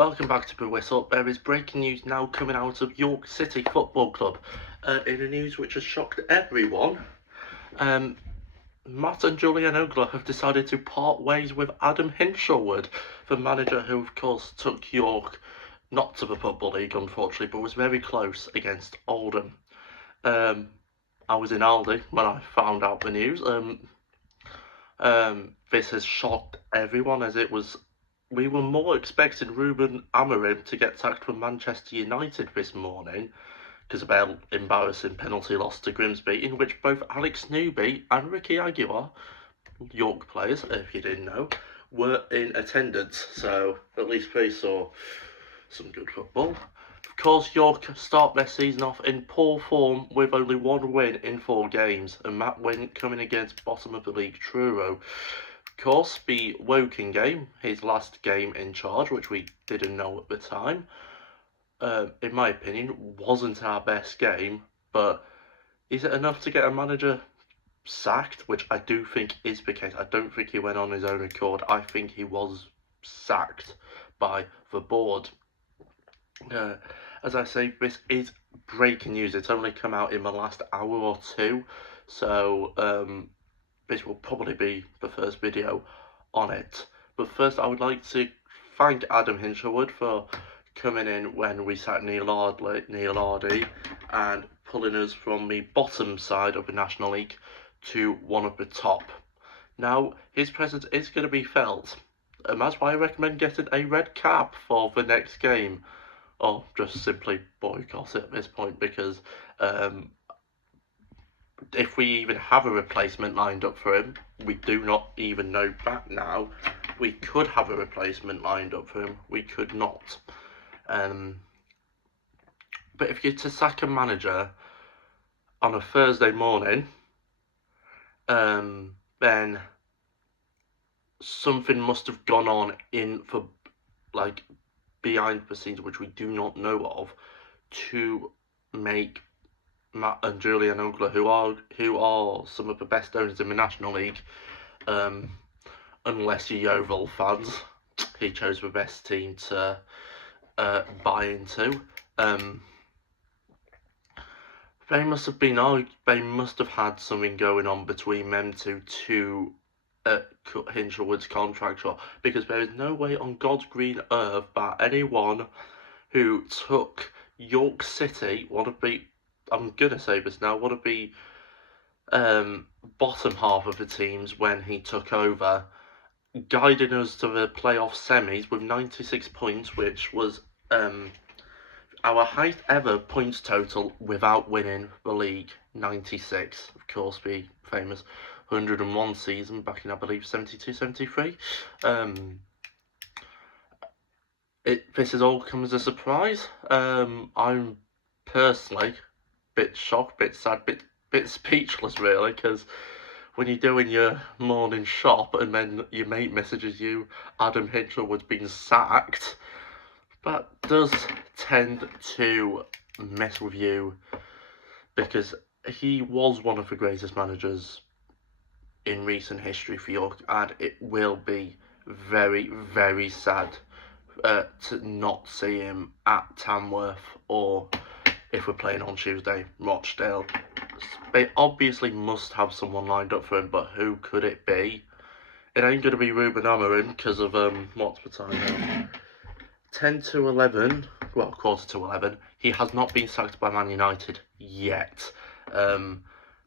Welcome back to the Whistle. There is breaking news now coming out of York City Football Club. In a news which has shocked everyone, Matt and Julian Ogler have decided to part ways with Adam Hinshelwood, the manager who, of course, took York not to the Football League, unfortunately, but was very close against Oldham. I was in Aldi when I found out the news. This has shocked everyone, as we were more expecting Ruben Amorim to get sacked from Manchester United this morning because of their embarrassing penalty loss to Grimsby, in which both Alex Newby and Ricky Aguilar, York players, if you didn't know, were in attendance. So at least they saw some good football. Of course, York start their season off in poor form with only one win in 4 games, and that win coming against bottom of the league Truro. Of course, the Woking game, his last game in charge, which we didn't know at the time, in my opinion, wasn't our best game. But is it enough to get a manager sacked? Which I do think is the case. I don't think he went on his own accord. I think he was sacked by the board. As I say, this is breaking news. It's only come out in the last hour or two, so this will probably be the first video on it. But first, I would like to thank Adam Hinshelwood for coming in when we sat near Lardy and pulling us from the bottom side of the National League to one of the top. Now, his presence is going to be felt, and that's why I recommend getting a red cap for the next game, or just simply boycott it at this point, because if we even have a replacement lined up for him, we do not even know that now. We could have a replacement lined up for him, we could not. But if you're to sack a manager on a Thursday morning, then something must have gone on behind the scenes which we do not know of, to make Matt and Julian Ogler, who are some of the best owners in the National League, unless you're Yeovil fans, he chose the best team to buy into. They must have had something going on between them two to cut Hinshelwood's contract short, because there is no way on God's green earth that anyone who took York City, I'm going to say this now, one of the bottom half of the teams when he took over, guiding us to the playoff semis with 96 points, which was our highest ever points total without winning the league. 96, of course, the famous 101 season back in, I believe, 72-73. This has all come as a surprise. I'm personally bit shocked, bit sad, bit speechless, really, because when you're doing your morning shop and then your mate messages you, Adam Hinshelwood's been sacked, that does tend to mess with you, because he was one of the greatest managers in recent history for York, and it will be very, very sad to not see him at Tamworth, or if we're playing on Tuesday, Rochdale. They obviously must have someone lined up for him, but who could it be? It ain't going to be Ruben Amorim, because of, what's the time now? 10 to 11, well, quarter to 11. He has not been sacked by Man United yet.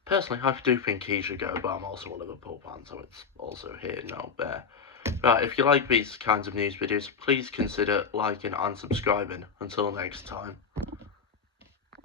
Personally, I do think he should go, but I'm also a Liverpool fan, so it's also here, now, there. Right, if you like these kinds of news videos, please consider liking and subscribing. Until next time.